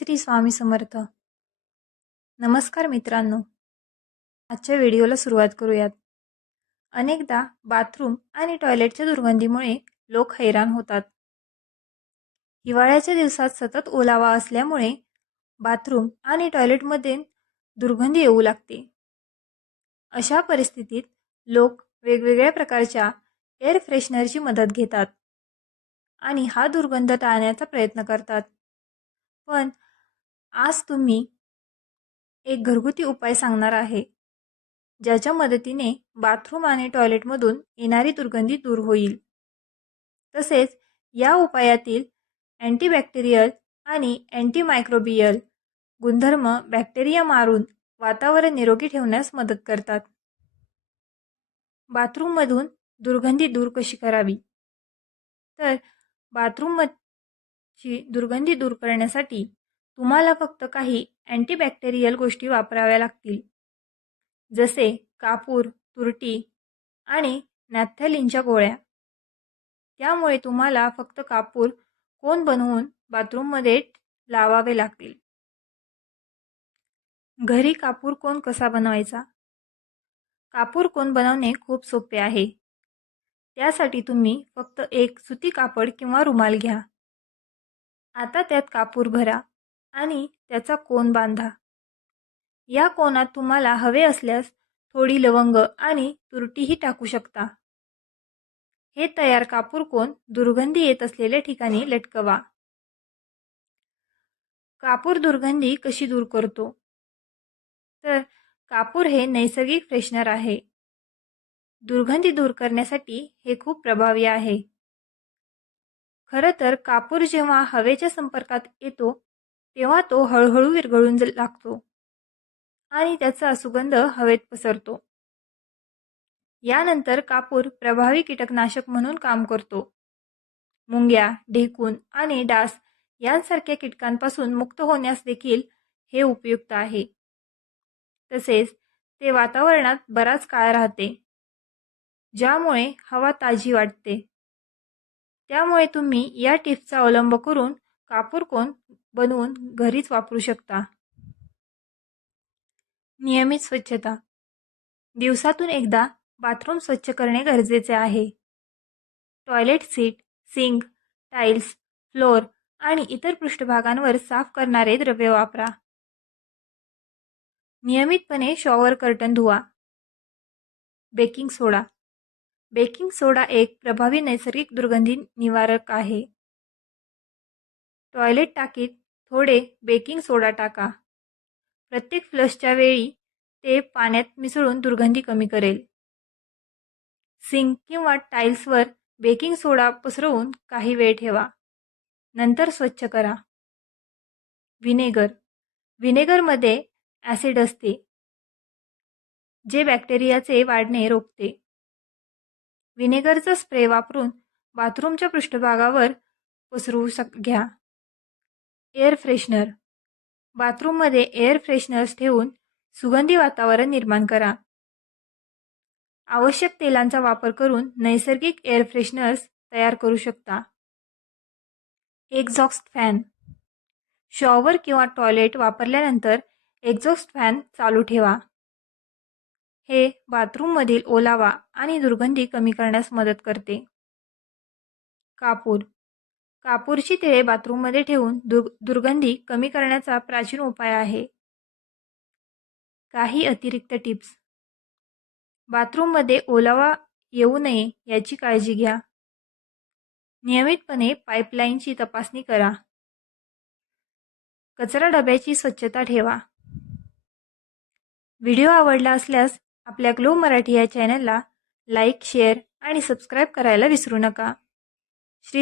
श्री स्वामी समर्थ. नमस्कार मित्रांनो. आजच्या व्हिडिओला सुरुवात करूयात. अनेकदा बाथरूम आणि टॉयलेटच्या दुर्गंधीमुळे लोक हैराण होतात. हिवाळ्याच्या दिवसात सतत ओलावा असल्यामुळे बाथरूम आणि टॉयलेटमध्ये दुर्गंधी येऊ लागते. अशा परिस्थितीत लोक वेगवेगळ्या प्रकारच्या एअर फ्रेशनरची मदत घेतात आणि हा दुर्गंध टाळण्याचा प्रयत्न करतात. पण आज तुम्ही एक घरगुती उपाय सांगणार आहे ज्याच्या मदतीने बाथरूम आणि टॉयलेटमधून येणारी दुर्गंधी दूर होईल. तसेच या उपायातील अँटीबॅक्टेरियल आणि अँटीमायक्रोबियल गुणधर्म बॅक्टेरिया मारून वातावरण निरोगी ठेवण्यास मदत करतात. बाथरूममधून दुर्गंधी दूर कशी करावी? तर बाथरूमची दुर्गंधी दूर करण्यासाठी तुम्हाला फक्त काही अँटीबॅक्टेरियल गोष्टी वापराव्या लागतील. जसे कापूर तुरटी आणि नॅथॅलिनच्या गोळ्या. त्यामुळे तुम्हाला फक्त कापूर कोण बनवून बाथरूममध्ये लावावे लागतील? घरी कापूर कोण कसा बनवायचा? कापूर कोण बनवणे खूप सोपे आहे. त्यासाठी तुम्ही फक्त एक सुती कापड किंवा रुमाल घ्या. आता त्यात कापूर भरा. आणि त्याचा कोन बांधा? या कोनात तुम्हाला हवे असल्यास थोडी लवंग आणि तुरटीही टाकू शकता. हे तयार कापूर कोन दुर्गंधी येत असलेल्या ठिकाणी लटकवा. कापूर दुर्गंधी कशी दूर करतो? तर कापूर हे नैसर्गिक फ्रेशनर आहे. दुर्गंधी दूर करण्यासाठी हे खूप प्रभावी आहे. खरं तर कापूर जेव्हा हवेच्या संपर्कात येतो तेव्हा तो हळूहळू विरघळून लागतो. आणि त्याचा सुगंध हवेत पसरतो. यानंतर कापूर प्रभावी कीटकनाशक म्हणून काम करतो. मुंग्या ढेकून आणि डास यांसारख्या कीटकांपासून मुक्त होण्यास देखील हे उपयुक्त आहे. तसेच ते वातावरणात बराच काळ राहते. ज्यामुळे हवा ताजी वाटते. त्यामुळे तुम्ही या टिप्सचा अवलंब करून कापूर कोण बनवून घरीच वापरू शकता. नियमित स्वच्छता. दिवसातून एकदा बाथरूम स्वच्छ करणे गरजेचे आहे. Toilet seat sink tiles floor आणि इतर पृष्ठभागांवर साफ करणारे द्रव्य वापरा. नियमितपणे शॉवर कर्टन धुवा. Baking soda. बेकिंग सोडा एक प्रभावी नैसर्गिक दुर्गंधी निवारक आहे. टॉयलेट टाकीत थोडे बेकिंग सोडा टाका. प्रत्येक फ्लशच्या वेळी ते पाण्यात मिसळून दुर्गंधी कमी करेल. सिंक किंवा टाईल्सवर बेकिंग सोडा पसरवून काही वेळ ठेवा. नंतर स्वच्छ करा. व्हिनेगर. व्हिनेगरमध्ये ॲसिड असते जे बॅक्टेरियाचे वाढणे रोखते. व्हिनेगरचा स्प्रे वापरून बाथरूमच्या पृष्ठभागावर पसरवू शक घ्या. Air freshener. बाथरूममध्ये एअर फ्रेशनर्स ठेवून सुगंधी वातावरण निर्माण करा. आवश्यक तेलांचा वापर करून नैसर्गिक एअर फ्रेशनर्स तयार करू शकता. Exhaust fan. शॉवर किंवा टॉयलेट वापरल्यानंतर एक्झॉस्ट फॅन चालू ठेवा. हे बाथरूममधील ओलावा आणि दुर्गंधी कमी करण्यास मदत करते. कापूर. कापूरची तिळे बाथरूममध्ये ठेवून दुर् दुर्गंधी कमी करण्याचा प्राचीन उपाय आहे. काही अतिरिक्त टिप्स. बाथरूममध्ये ओलावा येऊ नये याची काळजी घ्या. नियमितपणे पाईपलाईनची तपासणी करा. कचरा डब्याची स्वच्छता ठेवा. व्हिडिओ आवडला असल्यास आपल्या ग्लो मराठी या चॅनलला लाईक शेअर आणि सबस्क्राईब करायला विसरू नका. श्री